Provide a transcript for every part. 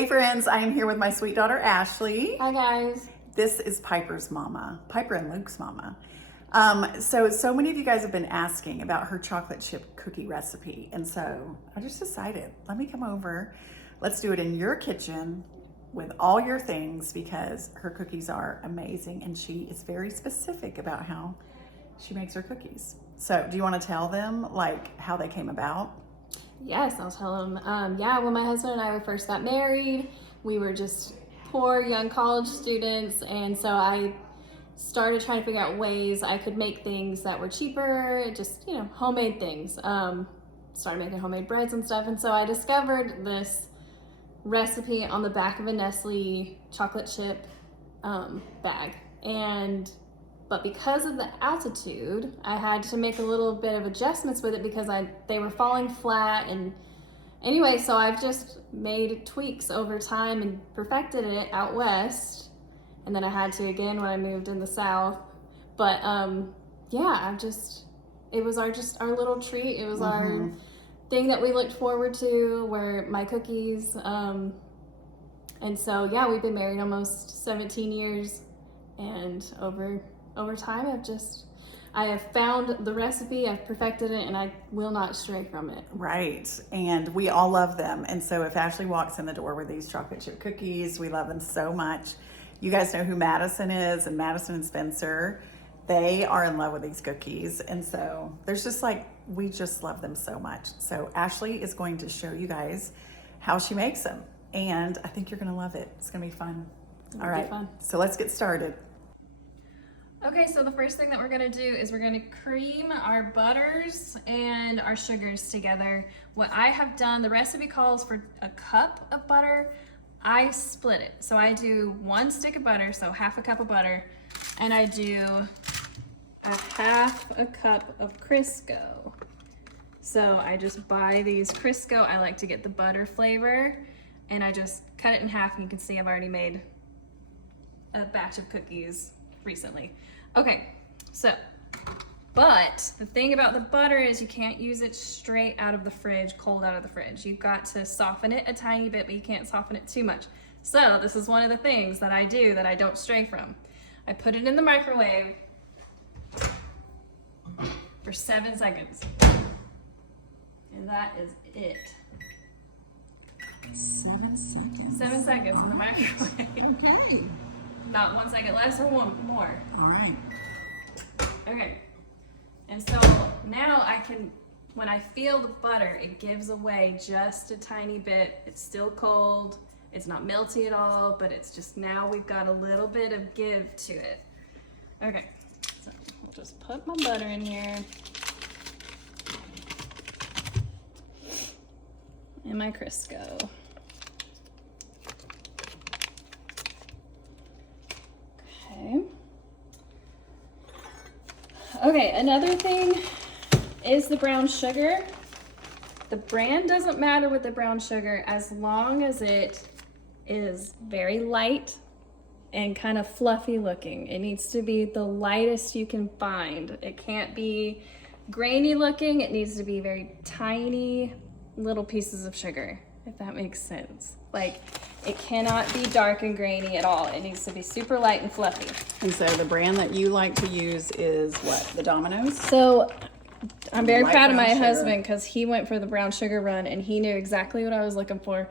Hey friends, I am here with my sweet daughter Ashley. Hi guys. This is Piper's mama, Piper and Luke's mama. So many of you guys have been asking about her chocolate chip cookie recipe, and so I just decided, let me come over. Let's do it in your kitchen with all your things because her cookies are amazing, and she is very specific about how she makes her cookies. So, do you want to tell them like how they came about? Yes, I'll tell them. Yeah, when my husband and I first got married, we were just poor young college students, and so I started trying to figure out ways I could make things that were cheaper, just, you know, homemade things. Started making homemade breads and stuff, and so I discovered this recipe on the back of a Nestle chocolate chip bag. But because of the altitude, I had to make a little bit of adjustments with it because they were falling flat. And anyway, so I've just made tweaks over time and perfected it out west. And then I had to again when I moved in the south. But yeah, it was our little treat. It was our thing that we looked forward to, were my cookies. And so yeah, we've been married almost 17 years, and over time I have found the recipe, I've perfected it, and I will not stray from it. Right, and we all love them. And so if Ashley walks in the door with these chocolate chip cookies, we love them so much. You guys know who Madison is, and Madison and Spencer, they are in love with these cookies. And so there's just we just love them so much. So Ashley is going to show you guys how she makes them. And I think you're gonna love it. It's gonna be fun. All right, so let's get started. Okay, so the first thing that we're gonna do is we're gonna cream our butters and our sugars together. What I have done, the recipe calls for a cup of butter. I split it. So I do 1 stick of butter, so half a cup of butter, and I do a half a cup of Crisco. So I just buy these Crisco. I like to get the butter flavor, and I just cut it in half, and you can see I've already made a batch of cookies recently. Okay, but the thing about the butter is you can't use it straight out of the fridge, cold out of the fridge. You've got to soften it a tiny bit, but you can't soften it too much. So this is one of the things that I do that I don't stray from. I put it in the microwave for 7 seconds. And that is it. 7 seconds. 7 seconds in the microwave. Okay. Not 1 second less or one more. All right. Okay. And so now I can, when I feel the butter, it gives away just a tiny bit. It's still cold. It's not melty at all, but it's just, now we've got a little bit of give to it. Okay. So I'll just put my butter in here. And my Crisco. Okay, another thing is the brown sugar. The brand doesn't matter with the brown sugar as long as it is very light and kind of fluffy looking. It needs to be the lightest you can find. It can't be grainy looking. It needs to be very tiny little pieces of sugar, if that makes sense. Like, it cannot be dark and grainy at all. It needs to be super light and fluffy. And so the brand that you like to use is what? The Domino's? So I'm very proud of my brown sugar. husband because he went for the brown sugar run and he knew exactly what I was looking for.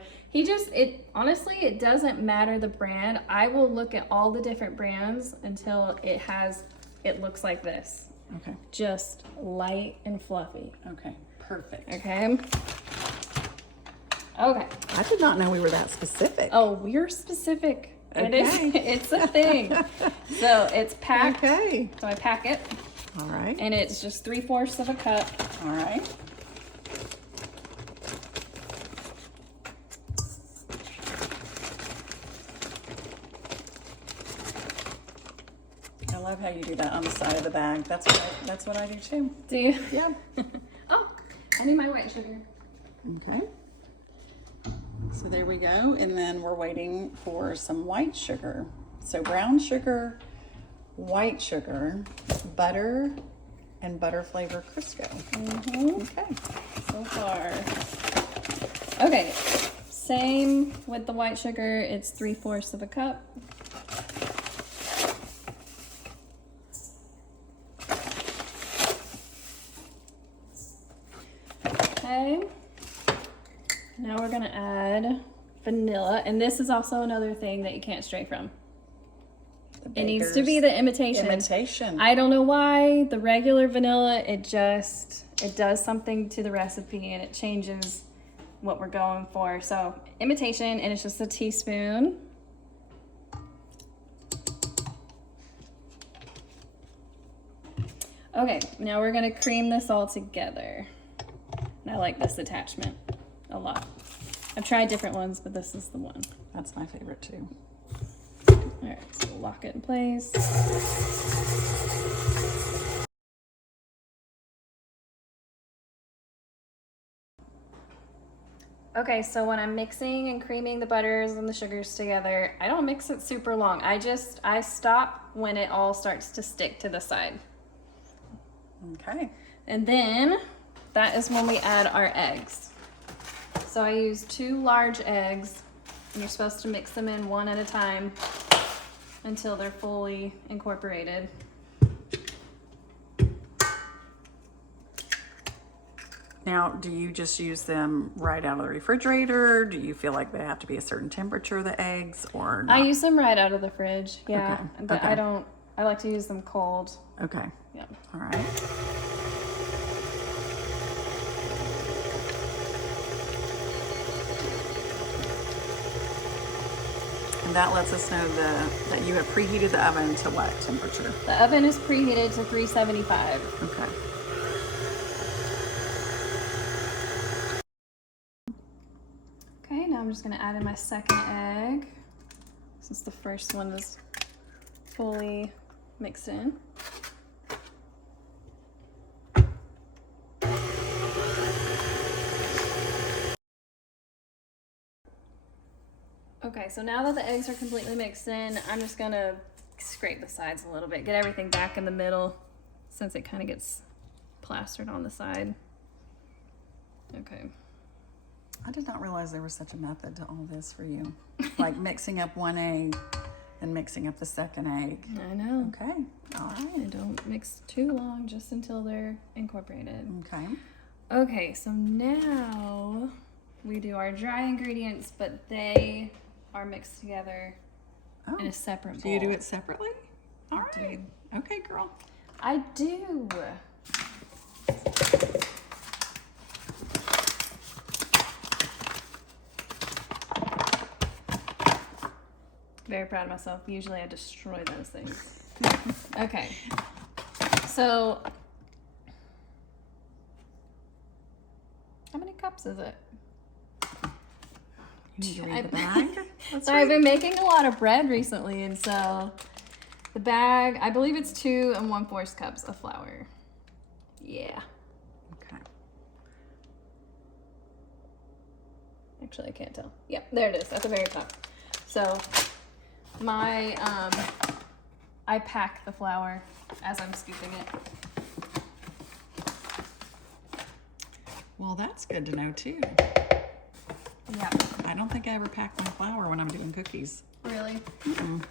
Honestly, it doesn't matter the brand. I will look at all the different brands until it looks like this. Okay. Just light and fluffy. Okay, perfect. Okay. Okay. I did not know we were that specific. Oh, we're specific. Okay. It's a thing. So it's packed. Okay. So I pack it. All right. And it's just 3/4 of a cup. All right. I love how you do that on the side of the bag. That's what I do too. Do you? Yeah. Oh, I need my white sugar. Okay. So there we go. And then we're waiting for some white sugar. So brown sugar, white sugar, butter, and butter flavor Crisco. Mm-hmm. Okay. So far. Okay, Same with the white sugar, it's 3/4 of a cup. Okay, now we're gonna add vanilla, and this is also another thing that you can't stray from. It needs to be the imitation. I don't know why. The regular vanilla, it does something to the recipe and it changes what we're going for. So imitation, and it's just a teaspoon. Okay, now we're gonna cream this all together. And I like this attachment a lot. I've tried different ones, but this is the one. That's my favorite too. All right, so we'll lock it in place. Okay, so when I'm mixing and creaming the butters and the sugars together, I don't mix it super long. I stop when it all starts to stick to the side. Okay. And then that is when we add our eggs. So I use 2 large eggs, and you're supposed to mix them in one at a time until they're fully incorporated. Now, do you just use them right out of the refrigerator? Do you feel like they have to be a certain temperature, the eggs, or not? I use them right out of the fridge, yeah. Okay, But okay. I like to use them cold. Okay. Yeah. All right. And that lets us know that you have preheated the oven to what temperature? The oven is preheated to 375. Okay. Okay, now I'm just gonna add in my second egg, since the first one is fully mixed in. Okay, so now that the eggs are completely mixed in, I'm just gonna scrape the sides a little bit, get everything back in the middle, since it kind of gets plastered on the side. Okay. I did not realize there was such a method to all this for you. Like mixing up one egg and mixing up the second egg. I know. Okay. All I right. don't mix too long, just until they're incorporated. Okay. Okay, so now we do our dry ingredients, but they are mixed together in a separate bowl. Do you do it separately? All I right. Okay, girl. I do. Very proud of myself. Usually I destroy those things. Okay. So, how many cups is it? You need to read the bag. So I've been making a lot of bread recently, and so the bag, I believe it's 2 1/4 cups of flour. Yeah. Okay. Actually, I can't tell. Yep, there it is at the very top. So my, I pack the flour as I'm scooping it. Well, that's good to know too. Yeah. I don't think I ever pack my flour when I'm doing cookies. Really? Mm-mm.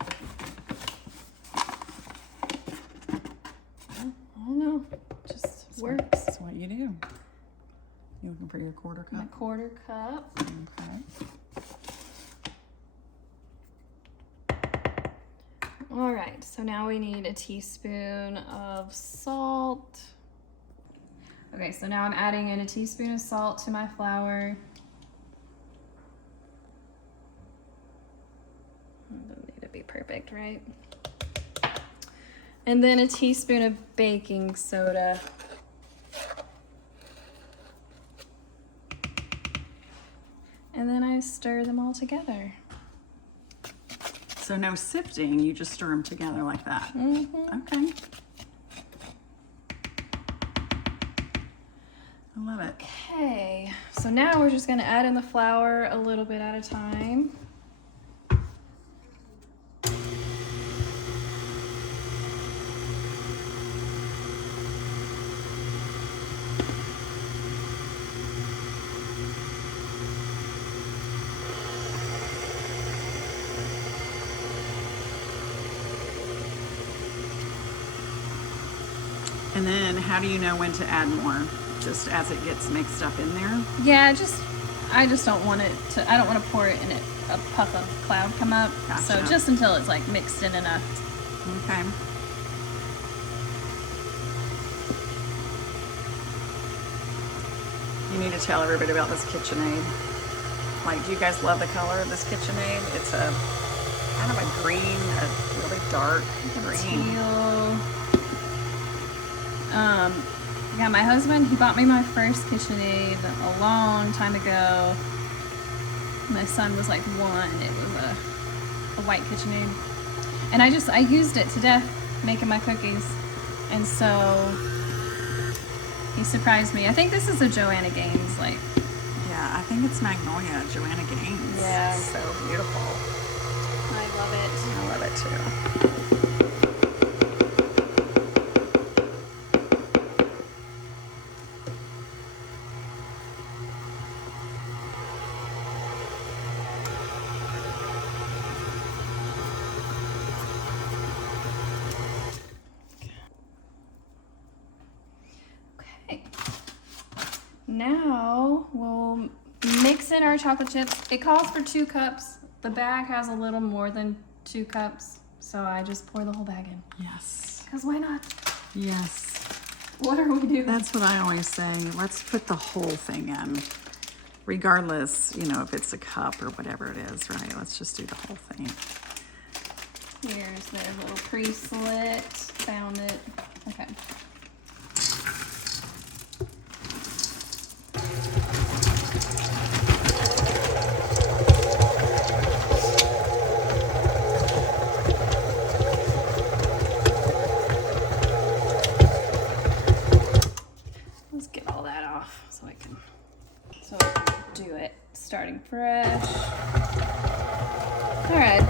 I don't know. Just works. That's what you do. You looking for your 1/4 cup? My 1/4 cup. Okay. All right, so now we need a teaspoon of salt. Okay, so now I'm adding in a teaspoon of salt to my flour. Doesn't need to be perfect, right? And then a teaspoon of baking soda. And then I stir them all together. So no sifting, you just stir them together like that. Mm-hmm. Okay. I love it. Okay, so now we're just gonna add in the flour a little bit at a time. then how do you know when to add more? Just as it gets mixed up in there? Yeah, I just don't want it to, I don't want to pour it and a puff of cloud come up. Gotcha. So just until it's like mixed in enough. Okay. You need to tell everybody about this KitchenAid. Like, do you guys love the color of this KitchenAid? It's a kind of a green, a really dark green. Teal. Yeah, my husband, he bought me my first KitchenAid a long time ago. My son was like 1. It was a white KitchenAid. And I used it to death making my cookies. And so he surprised me. I think this is a Joanna Gaines, like. Yeah, I think it's Magnolia, Joanna Gaines. Yeah. It's so beautiful. I love it. I love it too. Okay. Now we'll mix in our chocolate chips. It calls for 2 cups. The bag has a little more than 2 cups, so I just pour the whole bag in. Yes. Because why not? Yes. What are we doing? That's what I always say. Let's put the whole thing in. Regardless, you know, if it's a cup or whatever it is, right? Let's just do the whole thing. Here's their little pre-slit. Found it. Okay. Let's get all that off so I can do it starting fresh. All right.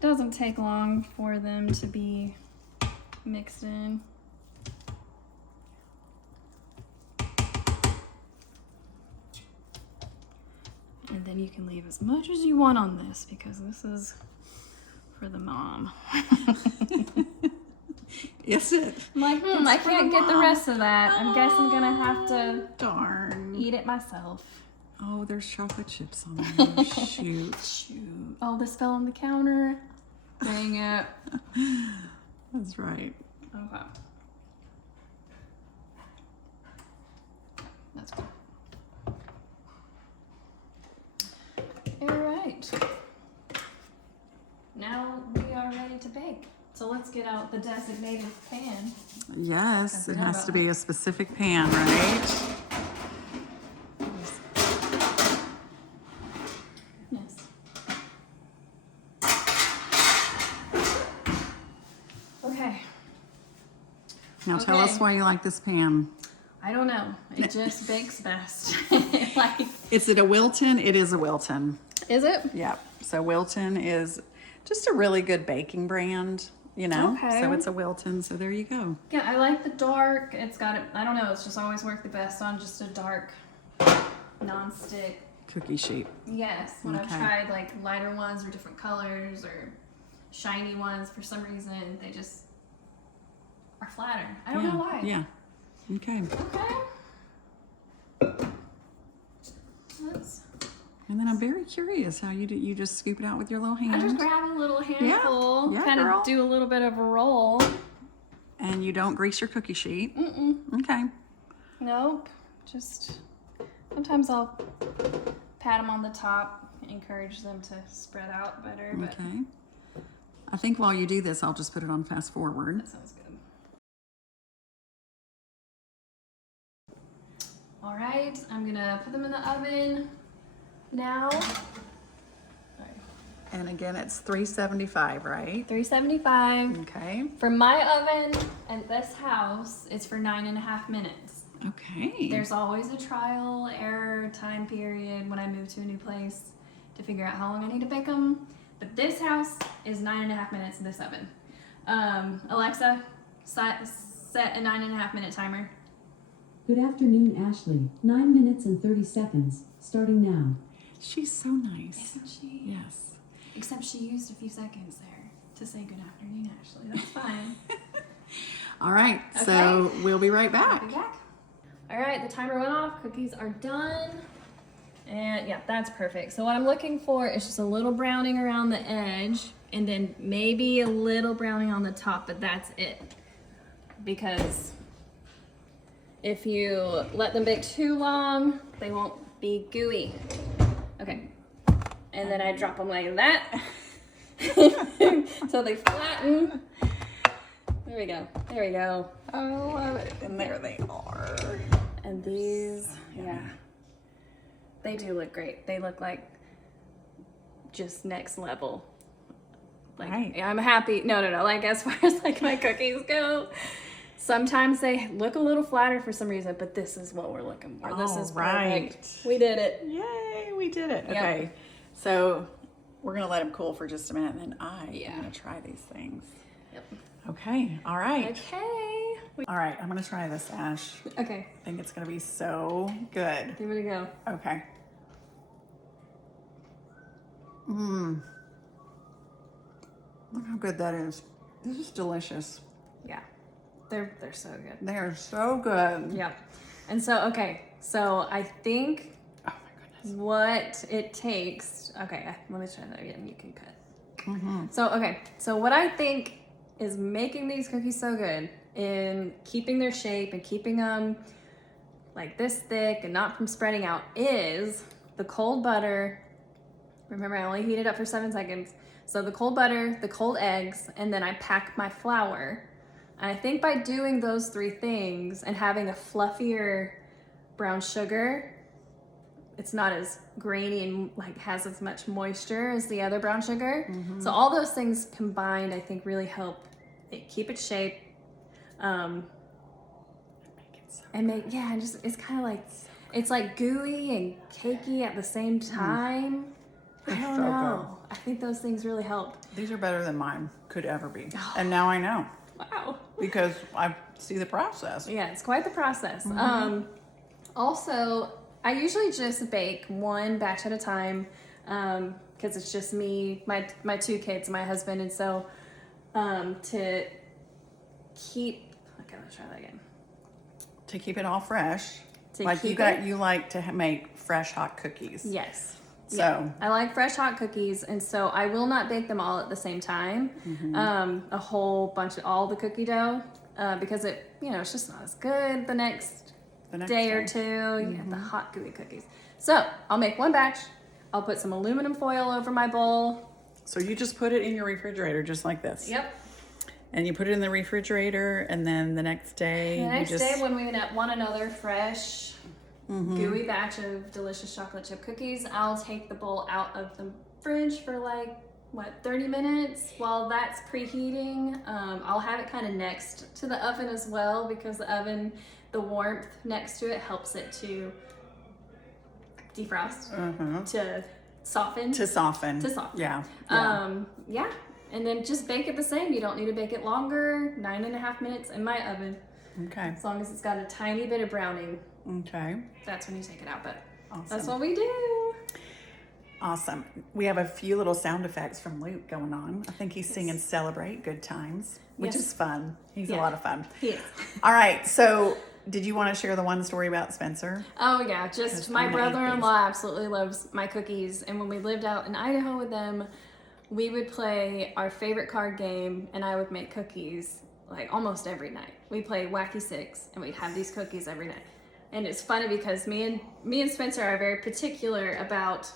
Doesn't take long for them to be mixed in. And then you can leave as much as you want on this because this is for the mom. Is it? I'm like, I can't get the rest of that. I guess I'm gonna have to Darn. eat it myself. Oh, there's chocolate chips on there. Shoot. Shoot. Oh, this fell on the counter. Dang it. That's right. Okay. That's cool. All right. Now we are ready to bake. So let's get out the designated pan. Yes, I it forgot has about to be a specific pan, right? Yes. Okay. Now tell us Okay. why you like this pan. I don't know. It just bakes best. Like, Is it a Wilton? It is a Wilton. is it? Yeah. So Wilton is just a really good baking brand, you know? Okay. So it's a Wilton. So there you go. Yeah, I like the dark. It's got it. I don't know. It's just always worked the best on just a dark, non-stick. Cookie sheet. Yes, when I've Okay. tried like lighter ones or different colors or shiny ones, for some reason they just are flatter. I don't know why. Yeah. Okay. Okay. Let's. And then I'm very curious how you do. You just scoop it out with your little hand. I just grab a little handful, Yeah, kind girl. of do a little bit of a roll. And you don't grease your cookie sheet. Okay. Nope. Just sometimes I'll pat them on the top, encourage them to spread out better. But Okay. I think while you do this, I'll just put it on fast forward. that sounds good. All right, I'm gonna put them in the oven now. And again, it's 375, right? 375. Okay. For my oven and this house, it's for 9.5 minutes. Okay. There's always a trial error time period when I move to a new place to figure out how long I need to bake them. But this house is 9.5 minutes in this oven. Alexa, set a 9.5 minute timer. Good afternoon, Ashley. 9 minutes and 30 seconds, starting now. She's so nice. Isn't she? Yes. Except she used a few seconds there to say good afternoon, Ashley. That's fine. All right, so we'll be right back. Be back. All right, the timer went off. Cookies are done. And yeah, that's perfect. So what I'm looking for is just a little browning around the edge and then maybe a little browning on the top, but that's it. Because if you let them bake too long, they won't be gooey. Okay. And then I drop them like that. So they flatten. There we go. There we go. I love it. And there they are. And these, yeah, they do look great. They look like just next level. Like, Right. I'm happy. No. Like as far as like my cookies go, sometimes they look a little flatter for some reason, but this is what we're looking for. This is right. perfect. We did it. Yay, we did it. Yep. Okay, so we're gonna let them cool for just a minute, and then I'm Yeah. gonna try these things. Yep. Okay, all right. Okay. All right, I'm gonna try this, Ash. Okay. I think it's gonna be so good. Give it a go. Okay. Look how good that is. This is delicious. Yeah. They're so good. They are so good. Yep. And so, okay. So I think Oh my goodness. what it takes. Okay, let me try that again. You can cut. So, okay. So what I think is making these cookies so good in keeping their shape and keeping them like this thick and not from spreading out is the cold butter. Remember, I only heat it up for 7 seconds. So the cold butter, the cold eggs, and then I pack my flour. And I think by doing those 3 things and having a fluffier brown sugar, it's not as grainy and like has as much moisture as the other brown sugar. So all those things combined, I think, really help it keep its shape. And just it's kind of like it's like gooey and cakey at the same time. I It's don't so know. I think those things really help. These are better than mine could ever be. And now I know Wow. because I see the process. Yeah, it's quite the process. Also, I usually just bake 1 batch at a time because it's just me, my 2 kids, my husband, and so to keep. Okay, let's try that again. To keep it all fresh. To Like keep you like to make fresh hot cookies. Yes. So Yeah. I like fresh hot cookies, and so I will not bake them all at the same time. A whole bunch of all the cookie dough because it's just not as good the next day or 2. You get the hot gooey cookies. So I'll make 1 batch. I'll put some aluminum foil over my bowl. So you just put it in your refrigerator just like this. Yep. And you put it in the refrigerator, and then the next day The next you just day when we want another fresh gooey batch of delicious chocolate chip cookies, I'll take the bowl out of the fridge for 30 minutes while that's preheating. I'll have it kind of next to the oven as well because the oven, the warmth next to it helps it to defrost, to soften. to soften. Yeah. Yeah. And then just bake it the same. You don't need to bake it longer. 9.5 minutes in my oven. Okay. As long as it's got a tiny bit of browning, Okay. that's when you take it out. But Awesome. that's what we do. Awesome. We have a few little sound effects from Luke going on. I think he's singing Celebrate Good Times, which Yes. is fun. He's a Yeah. lot of fun. He is. All right. So did you want to share the one story about Spencer? Oh yeah, just Because my I'm gonna eat brother-in-law absolutely loves my cookies, and when we lived out in Idaho with them, we would play our favorite card game, and I would make cookies like almost every night. We play Wacky Six, and we'd have these cookies every night. And it's funny because me and Spencer are very particular about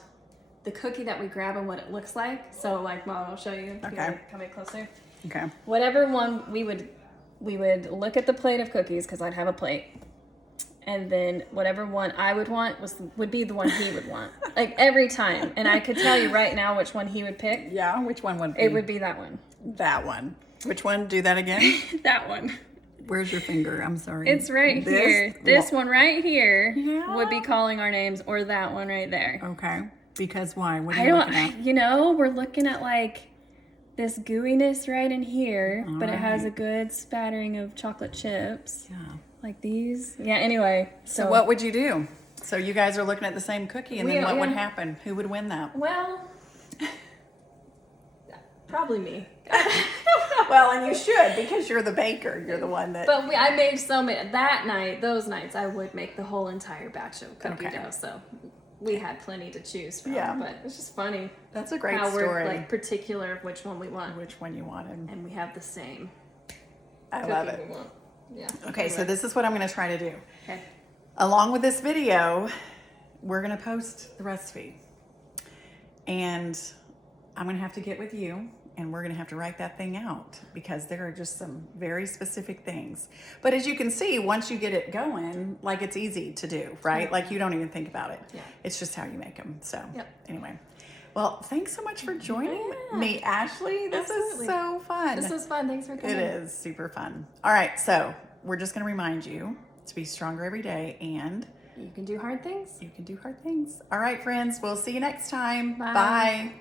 the cookie that we grab and what it looks like. So like, Mom, I'll show you. Okay. Here, come in closer. Okay. Whatever one we would look at the plate of cookies because I'd have a plate, and then whatever one I would want would be the one he would want, like every time. And I could tell you right now which one he would pick. Yeah. Which one would be? It would be that one. That one. Which one? Do that again. That one. Where's your finger? I'm sorry. It's right here. This one right here Yeah. would be calling our names, or that one right there. Okay. Because why? What are I you don't. looking at? We're looking at like this gooiness right in here, but it has a Alright. good spattering of chocolate chips. Yeah. Like these. Yeah, anyway. So what would you do? So you guys are looking at the same cookie, and then what would happen? Who would win that? Well, Probably me. Well, and you should, because you're the baker. You're the one that. But I made so many that night. Those nights, I would make the whole entire batch of cookie Okay. dough. So we had plenty to choose from. Yeah. But it's just funny That's a great how story. we're like particular of which one we want, Which one you wanted. and we have the same. I love cookie it. we want. Yeah. Okay, so this is what I'm going to try to do. Okay. Along with this video, we're going to post the recipe. And I'm going to have to get with you, and we're going to have to write that thing out, because there are just some very specific things. But as you can see, once you get it going, like, it's easy to do, right? Like, you don't even think about it. Yeah. It's just how you make them. So Yep. anyway, well, thanks so much for joining Yeah. me, Ashley. This Absolutely. is so fun. This was fun. Thanks for coming. It is super fun. All right, so we're just going to remind you to be stronger every day, and You can do hard things. you can do hard things. All right, friends, we'll see you next time. Bye. Bye.